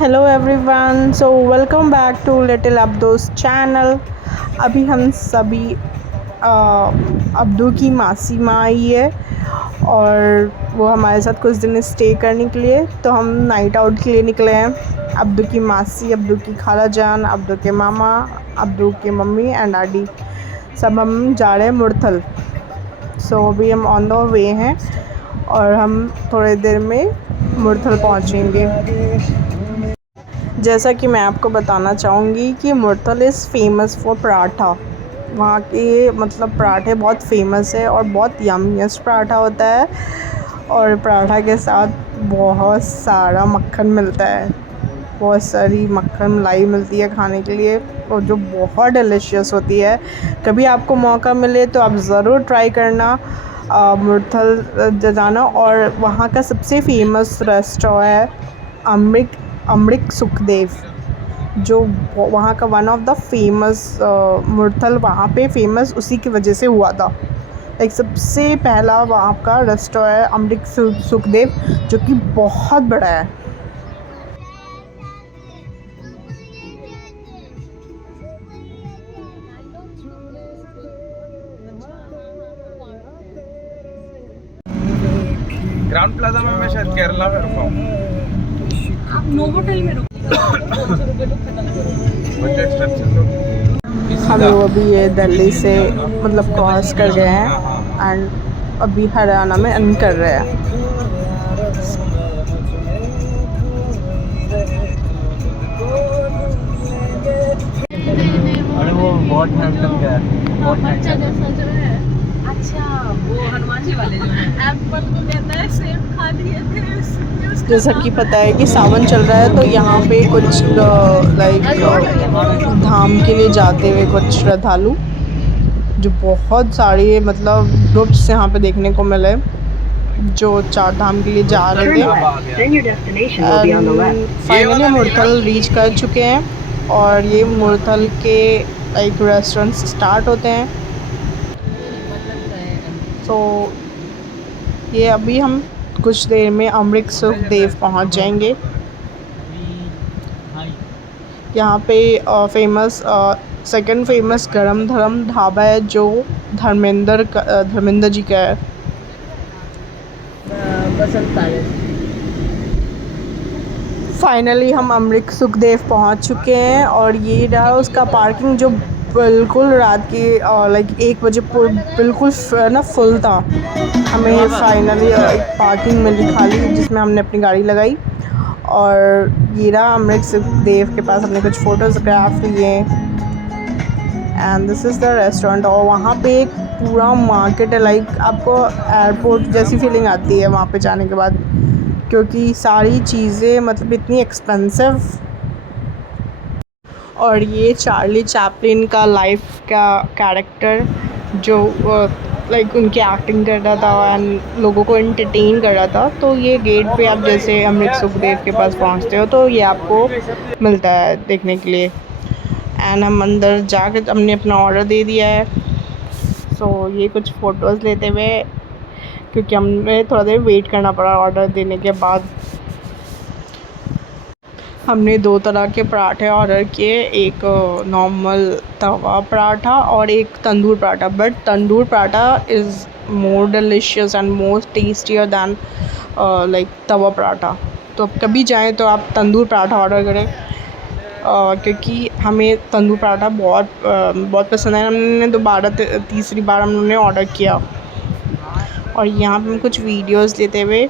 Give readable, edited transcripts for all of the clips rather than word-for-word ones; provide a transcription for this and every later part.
Hello everyone, so welcome back to little Abdus channel. अभी हम सभी अब्दू की मासी माँ आई है और वो हमारे साथ कुछ दिन स्टे करने के लिए, तो हम नाइट आउट के लिए निकले हैं। अब्दू की मासी, अब्दू की खाला जान, अब्दू के मामा, अब्दू के मम्मी एंड डैडी, सब हम जा रहे हैं मुरथल। सो अभी हम ऑन द वे हैं और हम थोड़ी देर में मुरथल पहुँचेंगे। जैसा कि मैं आपको बताना चाहूँगी कि Murthal is famous for paratha. वहाँ के मतलब पराठे बहुत फेमस है और बहुत यम्मीएस्ट पराठा होता है और पराठा के साथ बहुत सारा मक्खन मिलता है, बहुत सारी मक्खन मलाई मिलती है खाने के लिए और जो बहुत डिलीशियस होती है। कभी आपको मौका मिले तो आप ज़रूर ट्राई करना मुरथल जाना। और वहाँ का सबसे फेमस रेस्टोरेंट है अमृत सुखदेव, जो वहाँ का one of the famous Murthal वहाँ पे फेमस उसी की वजह से हुआ था। एक सबसे पहला वहाँ का रेस्टोरेंट है अमृत सुखदेव, जो कि बहुत बड़ा है। ग्राउंड प्लाजा में मैं शायद केरला में रुका हूँ। आप नोवोटेल में हम लोग अभी ये दिल्ली से मतलब क्रॉस कर गए हैं एंड अभी हरियाणा में एंड कर रहे हैं। अरे वो बहुत हैंडसम का है, बहुत बच्चा जैसा जो है। अच्छा, वो हनुमान जी वाले जो है। एप्पल को कहता है सेब खा लिए थे। जैसा कि पता है कि सावन चल रहा है, तो यहाँ पे कुछ लाइक धाम के लिए जाते हुए कुछ श्रद्धालु, जो बहुत सारे मतलब ग्रुप्स यहाँ पे देखने को मिले, जो चार धाम के लिए जा रहे थे। फाइनली मुरथल रीच कर चुके हैं और ये मुरथल के लाइक रेस्टोरेंट स्टार्ट होते हैं। तो ये अभी हम कुछ देर में अमृत सुखदेव पहुँच जाएंगे। यहाँ पे फेमस सेकंड फेमस गरम धर्म ढाबा है, जो धर्मेंद्र जी का है। बसंत पैलेस। फाइनली हम अमृत सुखदेव पहुँच चुके हैं और ये रहा उसका पार्किंग, जो बिल्कुल रात के लाइक 1 बजे बिल्कुल ना फुल था। हमें फाइनली एक पार्किंग मिली खाली, जिसमें हमने अपनी गाड़ी लगाई और ये रहा अमृत सुखदेव के पास हमने कुछ फोटोग्राफ लिए and this is the restaurant. और वहाँ पे एक पूरा मार्केट है, लाइक आपको एयरपोर्ट जैसी फीलिंग आती है वहाँ पे जाने के बाद, क्योंकि सारी चीज़ें मतलब इतनी एक्सपेंसिव। और ये चार्ली चैपलिन का लाइफ का कैरेक्टर, जो लाइक उनकी एक्टिंग कर रहा था एंड लोगों को एंटरटेन कर रहा था। तो ये गेट पे आप जैसे अमृत सुखदेव के पास पहुंचते हो तो ये आपको मिलता है देखने के लिए। एंड हम अंदर जाकर हमने अपना ऑर्डर दे दिया है। सो ये कुछ फ़ोटोज़ लेते हुए, क्योंकि हमें थोड़ा देर वेट करना पड़ा ऑर्डर देने के बाद। हमने 2 तरह के पराठे ऑर्डर किए, एक नॉर्मल तवा पराठा और एक tandoor paratha. But tandoor paratha is more delicious and more tastier than like tawa paratha. तो अब कभी जाएँ तो आप तंदूर पराठा ऑर्डर करें, क्योंकि हमें तंदूर पराठा बहुत पसंद है। हमने दोबारा तीसरी बार हमने ऑर्डर किया। और यहाँ पे हम कुछ वीडियोज़ लेते हुए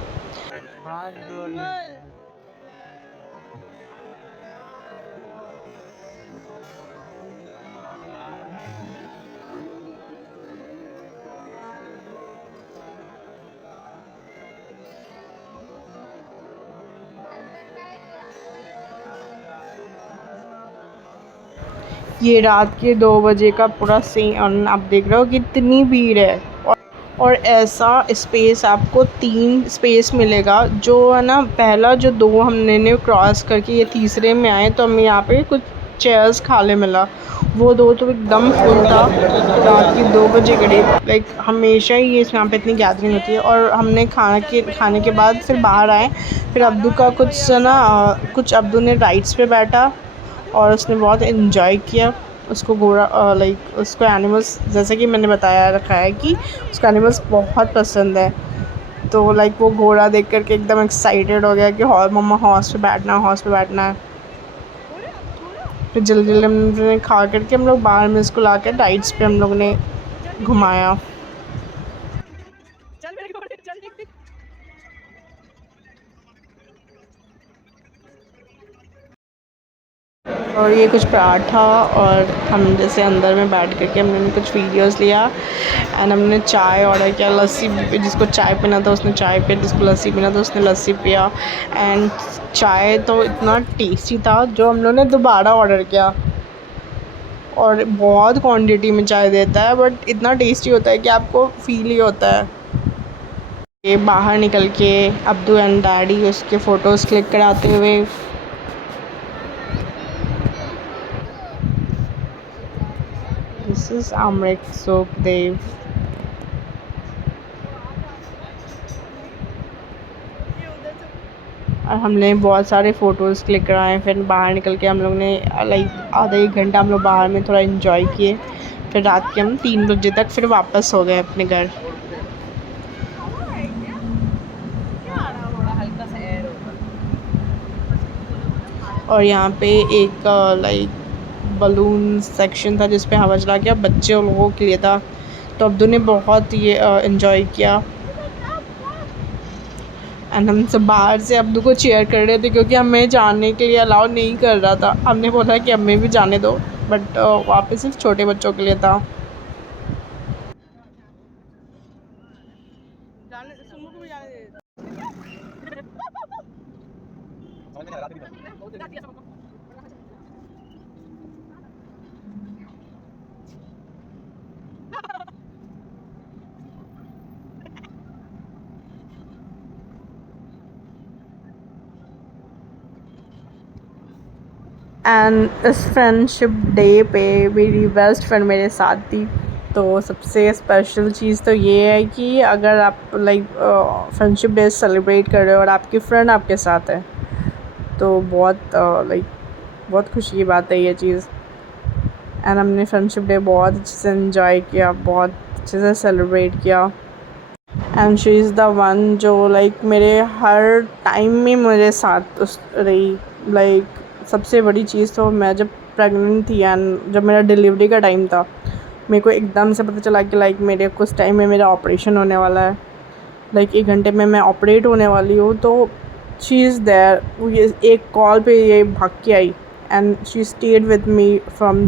ये रात के 2 बजे का पूरा सीन आप देख रहे हो कितनी भीड़ है। और ऐसा स्पेस आपको 3 स्पेस मिलेगा, जो है ना, पहला जो 2 हमने क्रॉस करके ये तीसरे में आए तो हमें यहाँ पे कुछ चेयर्स खाली मिला। वो दो तो एकदम फुल था। रात के 2 बजे करीब, लाइक हमेशा ही ये यहाँ पे इतनी गैदरिंग होती है। और हमने खाने के बाद फिर बाहर आए। फिर अब्दू का कुछ अब्दू ने राइड्स पे बैठा और उसने बहुत इन्जॉय किया। उसको घोड़ा लाइक उसको एनिमल्स, जैसे कि मैंने बताया रखा है कि उसको एनिमल्स बहुत पसंद है। तो लाइक वो घोड़ा देख कर के एकदम एक्साइटेड हो गया कि मम्मा हॉर्स पे बैठना है, हॉर्स पे बैठना है। फिर जल्दी जल्दी हमने खा करके हम लोग बाहर में इसको ला कर राइड्स पे हम लोग ने घुमाया। और ये कुछ पराठा, और हम जैसे अंदर में बैठ करके हमने कुछ वीडियोस लिया। एंड हमने चाय ऑर्डर किया, लस्सी, जिसको चाय पीना था उसने चाय पिया, जिसको लस्सी पीना था उसने लस्सी पिया। एंड चाय तो इतना टेस्टी था जो हम लोग ने दोबारा ऑर्डर किया। और बहुत क्वांटिटी में चाय देता है, बट इतना टेस्टी होता है कि आपको फील ही होता है। ये बाहर निकल के अब्दू एंड डैडी उसके फ़ोटोज़ क्लिक कराते हुए। दिस इज़ अमृत सुखदेव। और हमने बहुत सारे फ़ोटोज़ क्लिक कराए। फिर बाहर निकल के हम लोग ने लाइक आधा 1 घंटा हम लोग बाहर में थोड़ा इन्जॉय किए। फिर रात के हम 3 बजे तक फिर वापस हो गए अपने घर। और यहाँ पे एक लाइक बलून सेक्शन था जिस पे हवा चला के बच्चे लोगों के लिए था। तो अब्दू ने बहुत ये इन्जॉय किया। एंड हम सब बाहर से अब्दू को चेयर कर रहे थे क्योंकि हमें जाने के लिए अलाउ नहीं कर रहा था। हमने बोला कि हमें भी जाने दो, बट वहाँ पे सिर्फ छोटे बच्चों के लिए था। एंड इस फ्रेंडशिप डे पे मेरी बेस्ट फ्रेंड मेरे साथ थी। तो सबसे स्पेशल चीज़ तो ये है कि अगर आप लाइक फ्रेंडशिप डे सेलिब्रेट कर रहे हो और आपकी फ्रेंड आपके साथ है, तो बहुत लाइक बहुत खुशी की बात है ये चीज़। एंड हमने फ्रेंडशिप डे बहुत अच्छे से इन्जॉय किया, बहुत अच्छे से सेलिब्रेट किया। And she is the one जो लाइक मेरे हर टाइम में मेरे साथ रही। लाइक सबसे बड़ी चीज़ तो मैं जब प्रेग्नेंट थी एंड जब मेरा डिलीवरी का टाइम था, मेरे को एकदम से पता चला कि लाइक मेरे कुछ टाइम में मेरा ऑपरेशन होने वाला है। लाइक 1 घंटे में मैं ऑपरेट होने वाली हूँ। तो शी इज़ देयर, ये एक कॉल पे ये भाग के I and she stayed with me from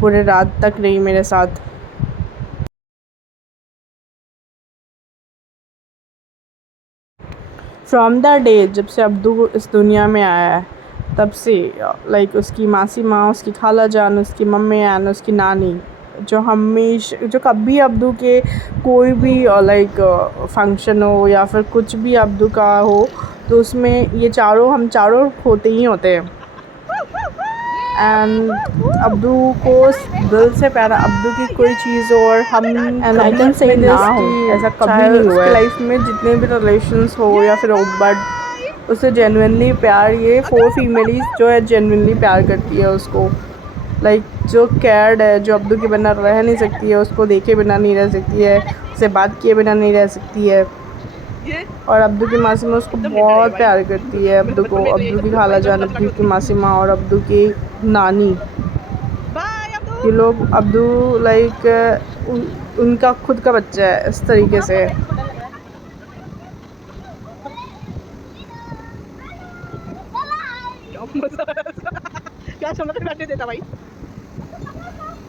पूरे रात तक रही मेरे साथ। फ्रॉम द डे जब से अब्दू इस दुनिया में आया है, तब से लाइक उसकी मासी माँ, उसकी खाला जान, उसकी मम्मी एंड उसकी नानी, जो कभी अब्दू के कोई भी लाइक फंक्शन हो या फिर कुछ भी अब्दू का हो, तो उसमें हम चारों होते ही होते हैं। एंड अब्दू को दिल से प्यारा अब्दू की कोई चीज़ हो और हम एंड आई कैन से ना हो, ऐसा कभी नहीं हुआ है लाइफ में। जितने भी रिलेशंस हो या फिर बट उसे जेन्युइनली प्यार, ये 4 फीमेलीज जो है जेन्युइनली प्यार करती है उसको। लाइक जो केयर्ड है, जो अब्दू के बिना रह नहीं सकती है, उसको देखे बिना नहीं रह सकती है, उससे बात किए बिना नहीं रह सकती है। और अब्दू की मासी माँ उसको बहुत प्यार करती है, अब्दू को, अब्दू की खाला जान, अब्दू की मासी माँ और अब्दू की नानी। ये लोग अब्दू लाइक उनका खुद का बच्चा है इस तरीके से। क्या समझ में बैठने देता भाई।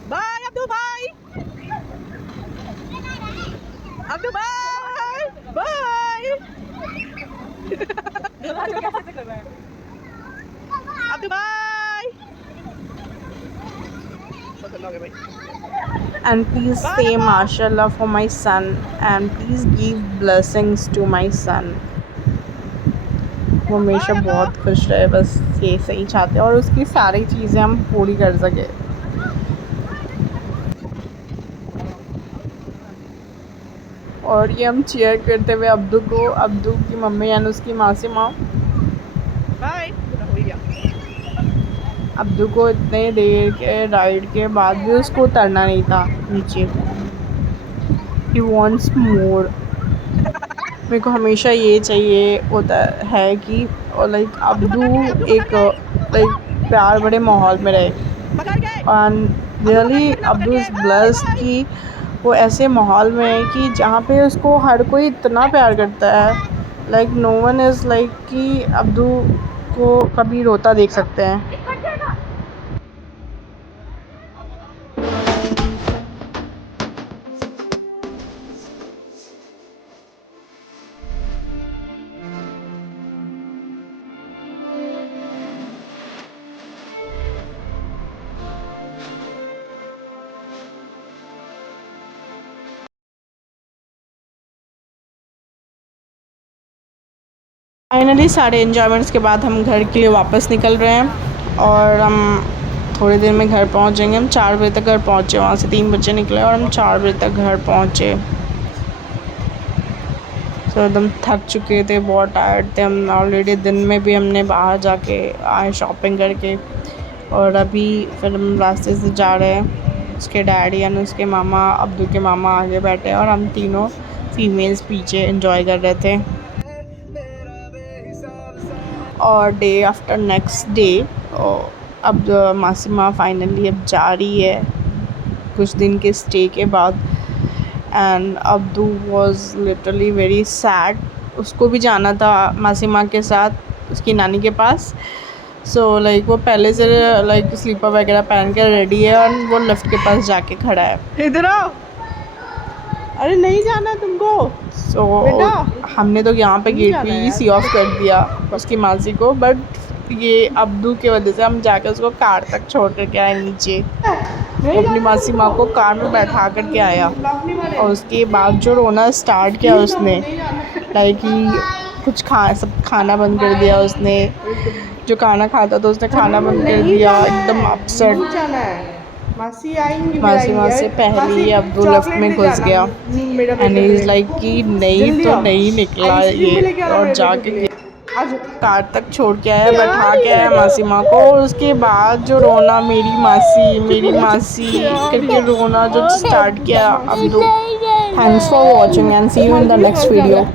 बाय अब्दू भाई, अब्दू भाई, बाय अब्दू भाई। And please say mashallah for my son and please give blessings to my son. वो हमेशा बहुत खुश रहे, बस ये सही चाहते हैं और उसकी सारी चीज़ें हम पूरी कर सके। और ये हम चेयर करते हुए अब्दू की मम्मी यानी उसकी मासी माँ बाय अब्दू को इतने देर के राइड के बाद भी उसको उतरना नहीं था नीचे। ही वॉन्ट्स मोर। मेरे को हमेशा ये चाहिए होता है कि लाइक अब्दू एक लाइक प्यार बड़े माहौल में रहे। And really Abdu is blessed कि वो ऐसे माहौल में है कि जहाँ पे उसको हर कोई इतना प्यार करता है। Like no one is like कि अब्दू को कभी रोता देख सकते हैं। फाइनली सारे एन्जॉयमेंट्स के बाद हम घर के लिए वापस निकल रहे हैं और हम थोड़ी देर में घर पहुंच जाएंगे। हम 4 बजे तक घर पहुंचे, वहाँ से 3 बजे निकले और हम 4 बजे तक घर पहुंचे। तो एकदम थक चुके थे, बहुत टायर्ड थे हम। ऑलरेडी दिन में भी हमने बाहर जाके आए शॉपिंग करके और अभी फिर हम रास्ते से जा रहे हैं। उसके डैडी यानी उसके मामा, अब्दू के मामा आगे बैठे और हम तीनों फीमेल्स पीछे एंजॉय कर रहे थे। और डे आफ्टर नेक्स्ट डे अब मासी माँ फाइनली अब जा रही है कुछ दिन के स्टे के बाद। And Abdu was literally very sad. उसको भी जाना था मासी माँ के साथ उसकी नानी के पास। सो लाइक वो पहले से लाइक स्लीपर वगैरह पहन कर रेडी है और वो लिफ्ट के पास जाके खड़ा है। इधर आओ, अरे नहीं जाना तुमको। सो हमने तो यहाँ पे गेट पे ही सी ऑफ कर दिया उसकी मासी को, बट ये अब्दू की वजह से हम जाकर उसको कार तक छोड़ करके आए नीचे। अपनी मासी माँ को कार में बैठा करके आया और उसके बाद जो रोना स्टार्ट किया उसने, लाइक कि सब खाना बंद कर दिया उसने। जो खाना खाता था उसने खाना बंद कर दिया, एकदम अपसेट। मासी माँ से पहले ही अब्दू लिफ्ट में घुस गया एंड इज़ लाइक कि नहीं तो नहीं निकला ये, और जाके कार तक छोड़ के आया, बैठा के आया मासी माँ को। उसके बाद जो रोना मेरी मासी करके रोना जो स्टार्ट किया Abdu. Thanks for watching and see you in the next video.